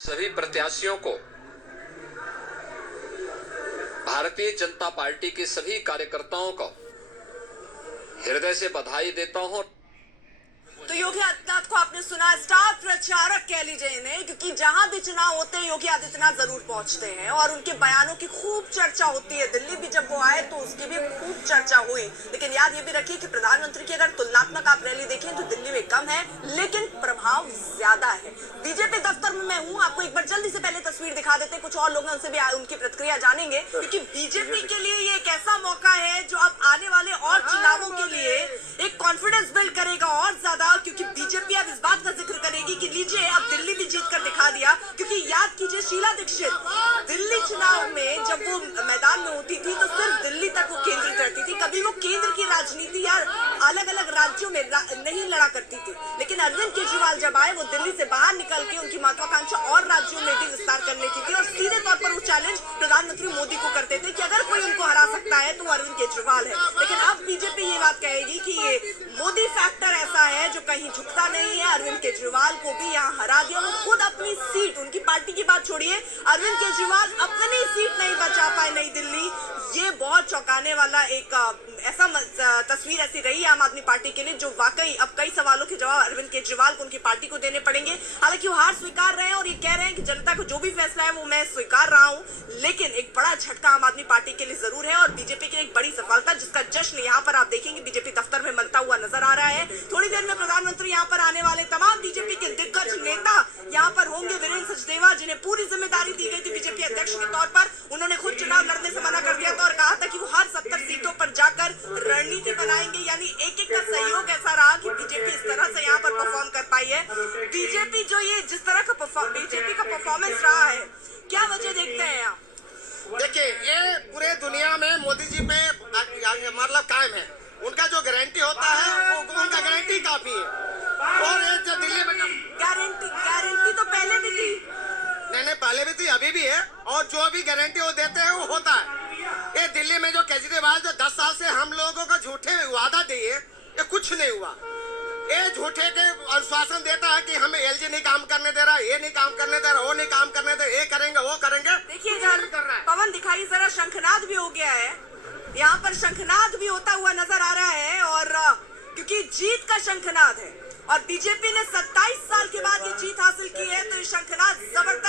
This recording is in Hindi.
सभी प्रत्याशियों को भारतीय जनता पार्टी के सभी कार्यकर्ताओं को हृदय से बधाई देता हूं। तो योगी आदित्यनाथ को आपने सुना, स्टार प्रचारक कह लीजिए इन्हें, क्योंकि जहां भी चुनाव होते हैं योगी आदित्यनाथ जरूर पहुंचते हैं और उनके बयानों की खूब चर्चा होती है। दिल्ली भी जब वो आए तो उसकी भी खूब चर्चा हुई, लेकिन याद ये भी रखिए कि प्रधानमंत्री की अगर तुलनात्मक आप रैली देखें तो दिल्ली में कम है, लेकिन प्रभाव ज्यादा है। बीजेपी दफ्तर में मैं हूं, आपको एक बार जल्दी से पहले तस्वीर दिखा देते हैं, कुछ और लोग उनसे भी उनकी प्रतिक्रिया जानेंगे, क्योंकि बीजेपी के लिए ये एक ऐसा मौका है जो अब आने वाले और चुनावों के लिए एक कॉन्फिडेंस बिल्ड करेगा और ज्यादा, क्योंकि बीजेपी अब इस बात का जिक्र करेगी कि लीजिए अब दिल्ली भी जीत कर दिखा दिया। क्योंकि याद कीजिए शीला दीक्षित दिल्ली चुनाव में जब वो मैदान में होती थी तो सिर्फ दिल्ली तक वो केंद्रित रहती थी, कभी वो केंद्र की राजनीति या अलग अलग राज्यों में नहीं लड़ा करती थी। लेकिन अरविंद केजरीवाल जब आए वो दिल्ली से बाहर निकल के उनकी महत्वाकांक्षा और राज्यों में भी विस्तार करने की थी और सीधे तौर पर वो चैलेंज प्रधानमंत्री मोदी को करते थे कि अगर कोई उनको हरा सकता है तो अरविंद केजरीवाल है। लेकिन अब बीजेपी ये बात कहेगी कि ये मोदी फैक्टर ऐसा है जो कहीं झुकता नहीं है, अरविंद केजरीवाल को भी यहाँ हरा दिया। वो खुद अपनी सीट, उनकी पार्टी की बात छोड़िए, अरविंद केजरीवाल अपनी सीट नहीं बचा पाए नई दिल्ली। ये बहुत चौंकाने वाला एक ऐसा तस्वीर ऐसी रही आम आदमी पार्टी के लिए, जो वाकई अब कई सवालों के जवाब अरविंद केजरीवाल को उनकी पार्टी को देने पड़ेंगे। हालांकि वो हार स्वीकार रहे हैं और ये कह रहे हैं कि जनता को जो भी फैसला है वो मैं स्वीकार रहा हूं, लेकिन एक बड़ा झटका आम आदमी पार्टी के लिए जरूर है और बीजेपी की एक बड़ी सफलता जिसका जश्न यहाँ पर आप देखेंगे बीजेपी दफ्तर में मनता हुआ नजर आ रहा है। थोड़ी देर में प्रधानमंत्री यहाँ पर आने वाले, तमाम बीजेपी के दिग्गज नेता यहाँ पर होंगे। वीरेंद्र सचदेवा, जिन्हें पूरी जिम्मेदारी दी गई थी बीजेपी अध्यक्ष के तौर पर, उन्होंने खुद चुनाव लड़ने से मना कर दिया था और कहा था कि वो हर 70 सीटों पर जाकर रणनीति बनाएंगे। यानी एक एक का सहयोग ऐसा रहा कि बीजेपी इस तरह से यहाँ पर परफॉर्म कर पाई है। बीजेपी जो ये जिस तरह का बीजेपी का परफॉर्मेंस रहा है, क्या वजह देखते हैं आप? देखिए, ये पूरे दुनिया में मोदी जी पे मतलब कायम है। उनका जो गारंटी होता है वो उनका गारंटी काफी है। और ये जो दिल्ली में गारंटी तो पहले भी थी, नहीं पहले भी थी, अभी भी है, और जो भी गारंटी वो देते हैं वो होता है। ये दिल्ली में जो केजरीवाल जो 10 साल से हम लोगों को झूठे वादा दिए, ये कुछ नहीं हुआ। ये झूठे के आश्वासन देता है कि हमें एलजी नहीं काम करने दे रहा, ये नहीं काम करने दे रहा, वो नहीं काम करने दे, ये करेंगे वो करेंगे। देखिए पवन दिखाई जरा, शंखनाद भी हो गया है, यहाँ पर शंखनाद भी होता हुआ नजर आ रहा है, और क्योंकि जीत का शंखनाद है और बीजेपी ने 27 साल के बाद ये जीत हासिल की है, तो ये शंखनाद जबरदस्त